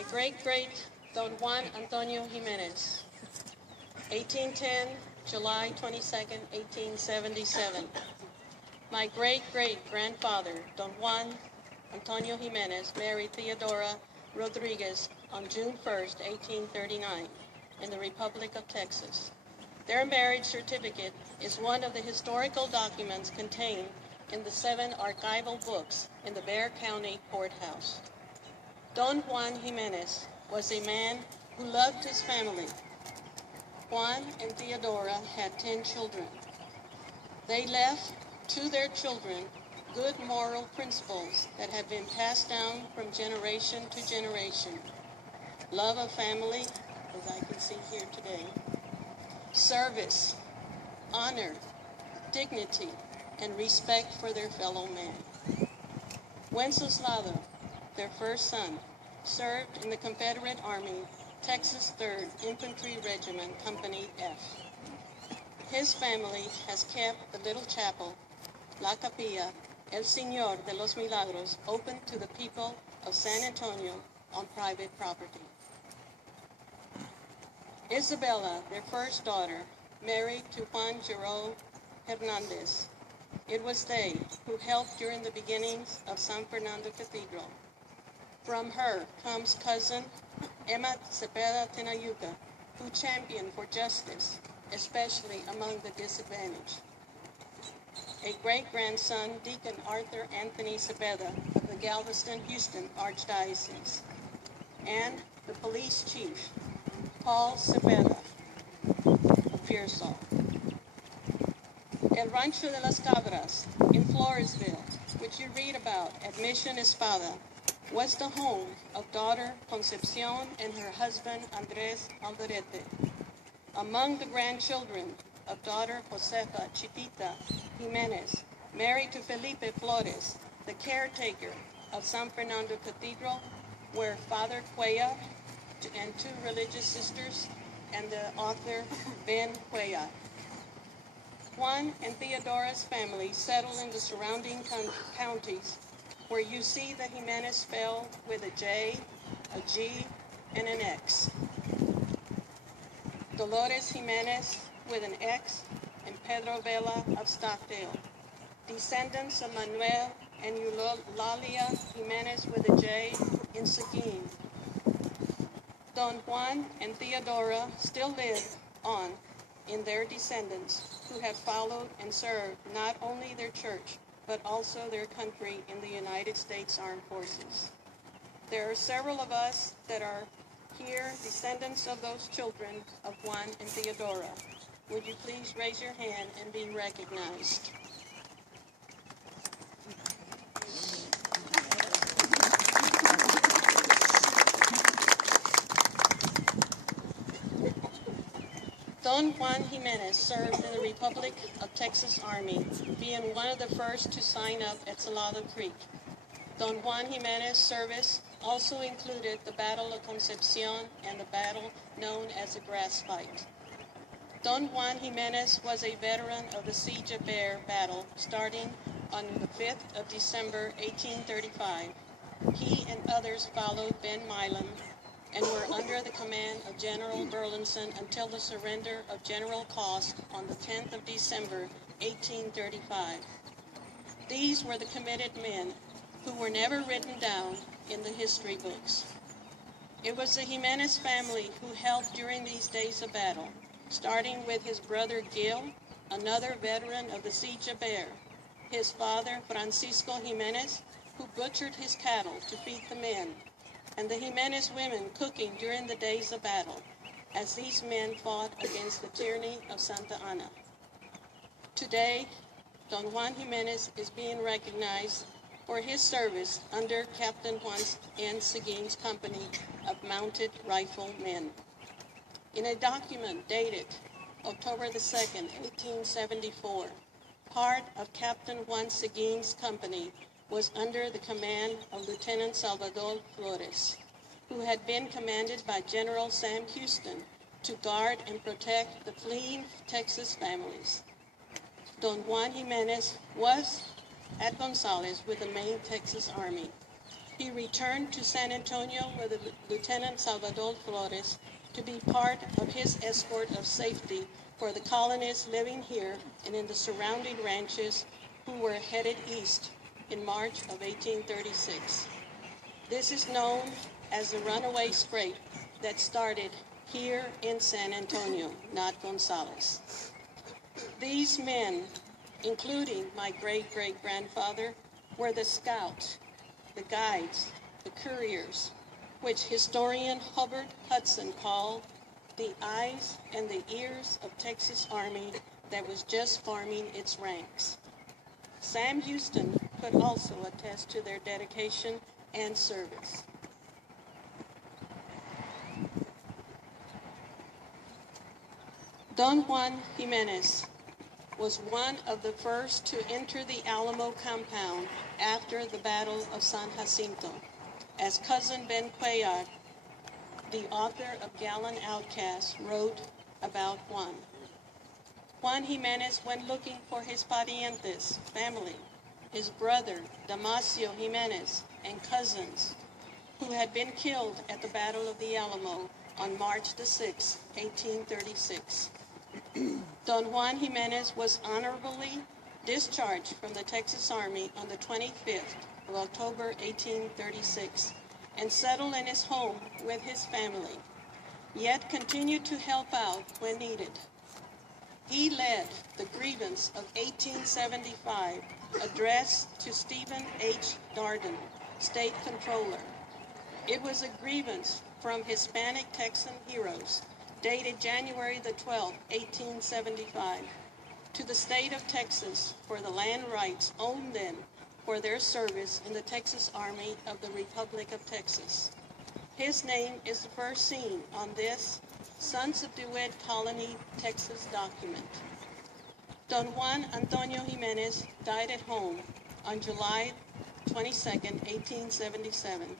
My great-great Don Juan Antonio Ximenes, 1810, July 22nd, 1877. My great-great-grandfather, Don Juan Antonio Ximenes, married Theodora Rodriguez on June 1st, 1839, in the Republic of Texas. Their marriage certificate is one of the historical documents contained in the 7 archival books in the Bexar County Courthouse. Don Juan Ximenes was a man who loved his family. Juan and Theodora had 10 children. They left to their children good moral principles that have been passed down from generation to generation. Love of family, as I can see here today. Service, honor, dignity, and respect for their fellow man. Wenceslao, their first son, served in the Confederate Army, Texas 3rd Infantry Regiment, Company F. His family has kept the little chapel, La Capilla, El Señor de los Milagros, open to the people of San Antonio on private property. Isabella, their first daughter, married to Juan Giro Hernandez. It was they who helped during the beginnings of San Fernando Cathedral. From her comes cousin Emma Cepeda Tenayuca, who championed for justice, especially among the disadvantaged. A great-grandson, Deacon Arthur Anthony Cepeda of the Galveston-Houston Archdiocese, and the police chief, Paul Cepeda of Pearsall. El Rancho de las Cabras in Floresville, which you read about at Mission Espada, was the home of daughter Concepcion and her husband Andres Alderete. Among the grandchildren of daughter Josefa Chipita Ximenes, married to Felipe Flores, the caretaker of San Fernando Cathedral, were Father Cuellar and 2 religious sisters, and the author Ben Cuellar. Juan and Theodora's family settled in the surrounding counties, where you see the Ximenes spelled with a J, a G, and an X. Dolores Ximenes with an X, and Pedro Vela of Stockdale. Descendants of Manuel and Eulalia Ximenes with a J in Seguin. Don Juan and Theodora still live on in their descendants, who have followed and served not only their church, but also their country in the United States Armed Forces. There are several of us that are here, descendants of those children of Juan and Theodora. Would you please raise your hand and be recognized? Don Juan Ximenes served in the Republic of Texas Army, being one of the first to sign up at Salado Creek. Don Juan Ximenes' service also included the Battle of Concepcion and the battle known as the Grass Fight. Don Juan Ximenes was a veteran of the Siege of Bexar battle starting on the 5th of December, 1835. He and others followed Ben Milam and were under the command of General Burleson until the surrender of General Cost on the 10th of December, 1835. These were the committed men who were never written down in the history books. It was the Ximenes family who helped during these days of battle, starting with his brother Gil, another veteran of the Siege of Bexar, his father Francisco Ximenes, who butchered his cattle to feed the men, and the Ximenes women cooking during the days of battle, as these men fought against the tyranny of Santa Anna. Today, Don Juan Ximenes is being recognized for his service under Captain Juan N. Seguin's company of mounted riflemen. In a document dated October the 2nd, 1874, part of Captain Juan Seguin's company was under the command of Lieutenant Salvador Flores, who had been commanded by General Sam Houston to guard and protect the fleeing Texas families. Don Juan Ximenes was at Gonzales with the main Texas Army. He returned to San Antonio with Lieutenant Salvador Flores to be part of his escort of safety for the colonists living here and in the surrounding ranches who were headed east in March of 1836. This is known as the runaway scrape that started here in San Antonio, not Gonzales. These men, including my great-great-grandfather, were the scouts, the guides, the couriers, which historian Hubbard Hudson called the eyes and the ears of Texas Army that was just forming its ranks. Sam Houston could also attest to their dedication and service. Don Juan Ximenes was one of the first to enter the Alamo compound after the Battle of San Jacinto, as cousin Ben Cuellar, the author of Gallant Outcast, wrote about Juan. Juan Ximenes went looking for his parientes, family, his brother, Damasio Ximenes, and cousins, who had been killed at the Battle of the Alamo on March the 6th, 1836. Don Juan Ximenes was honorably discharged from the Texas Army on the 25th of October, 1836, and settled in his home with his family, yet continued to help out when needed. He led the grievance of 1875, addressed to Stephen H. Darden, State Controller. It was a grievance from Hispanic Texan heroes, dated January the 12th, 1875, to the state of Texas for the land rights owed them for their service in the Texas Army of the Republic of Texas. His name is first seen on this Sons of DeWitt Colony, Texas document. Don Juan Antonio Ximenes died at home on July 22nd, 1877,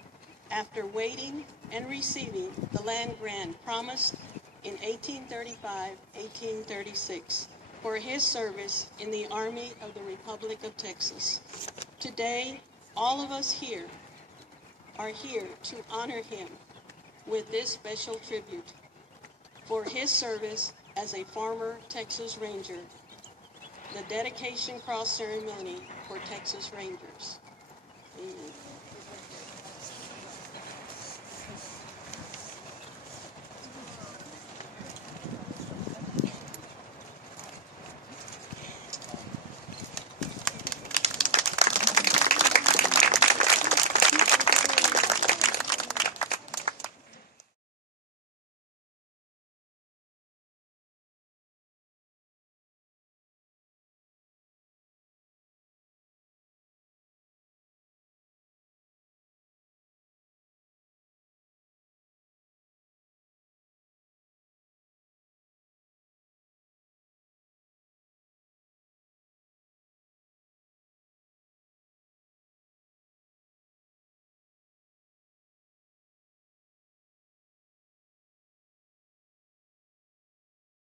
after waiting and receiving the land grant promised in 1835-1836 for his service in the Army of the Republic of Texas. Today, all of us here are here to honor him with this special tribute for his service as a former Texas Ranger, the dedication cross ceremony for Texas Rangers. Amen.